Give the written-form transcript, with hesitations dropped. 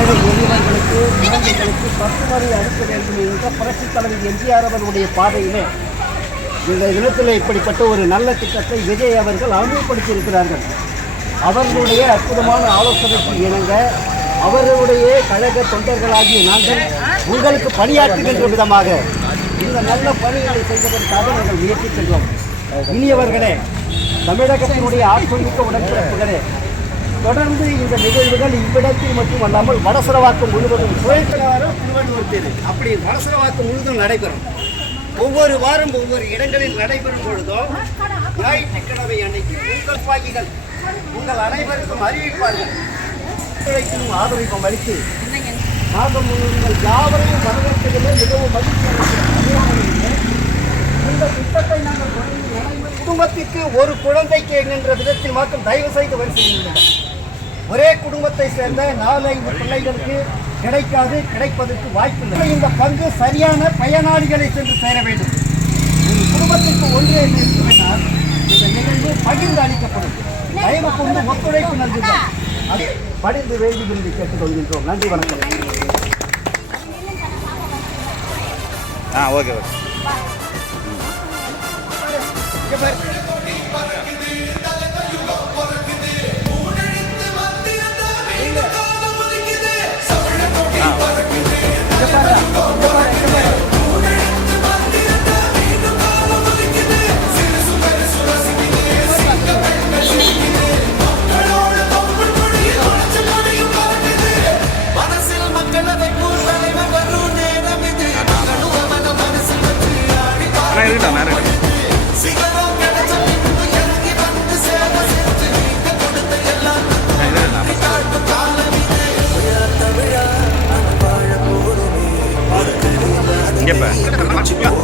ஏழை எளியவர்களுக்கு இளைஞர்களுக்கு பசுமறை அளிக்க வேண்டும் என்ற புரட்சித் தலைவர் எம்ஜிஆர் அவர்களுடைய பாதையிலே இந்த தினத்தில் இப்படிப்பட்ட ஒரு நல்ல திட்டத்தை விஜய் அவர்கள் அமல்படுத்தியிருக்கிறார்கள். அவர்களுடைய அற்புதமான ஆலோசனைக்கு இணங்க அவர்களுடைய கழக தொண்டர்களாகிய நாங்கள் உங்களுக்கு பணியாற்றுகின்ற விதமாக இந்த நல்ல பணிகளை செய்வதற்காக நாங்கள் முயற்சி சென்றோம். இனியவர்களே, தமிழகத்தினுடைய ஆட்சிமிக்க உடன்பிறப்புகளே, தொடர்ந்து இந்த நிகழ்வுகள் இவ்விடத்தில் மட்டுமல்லாமல் வடசரவாக்கம் முழுவதும் திருவள்ளுவர் தேதி அப்படி வடசரவாக்கம் முழுவதும் நடைபெறும். ஒவ்வொரு வாரம் ஒவ்வொரு இடங்களில் நடைபெறும் பொழுதோ ஞாயிற்றுக்கிழமை அன்னைக்கு உங்கள் பாகிகள் உங்கள் அனைவருக்கும் அறிவிப்பார்கள். ஆதரவும் அளித்து நாங்கள் உங்கள் யாவரையும் வரவேற்பதிலே மிகவும் மகிழ்ச்சி. இந்த திட்டத்தை நாங்கள் குடும்பத்திற்கு ஒரு குழந்தைக்கு என்கின்ற விதத்தில் மட்டும் தயவு செய்து வரிசையில் ஒரே குடும்பத்தை சேர்ந்த 4-5 பிள்ளைகளுக்கு கிடைக்காது, கிடைப்பதற்கு வாய்ப்பில்லை. இந்த பங்கு சரியான பயனாளிகளை சென்று சேர வேண்டும். குடும்பத்திற்கு ஒன்றே இருக்குமென்றால் இந்த நிகழ்வு பகிர்ந்து அளிக்கப்படும். தயவு கொண்டு ஒத்துழைப்பு நல்குங்கள். அதை படிந்து வேண்டி விரும்பி கேட்டுக்கொள்கின்றோம். நன்றி, வணக்கம். ஓகே. இங்கப்ப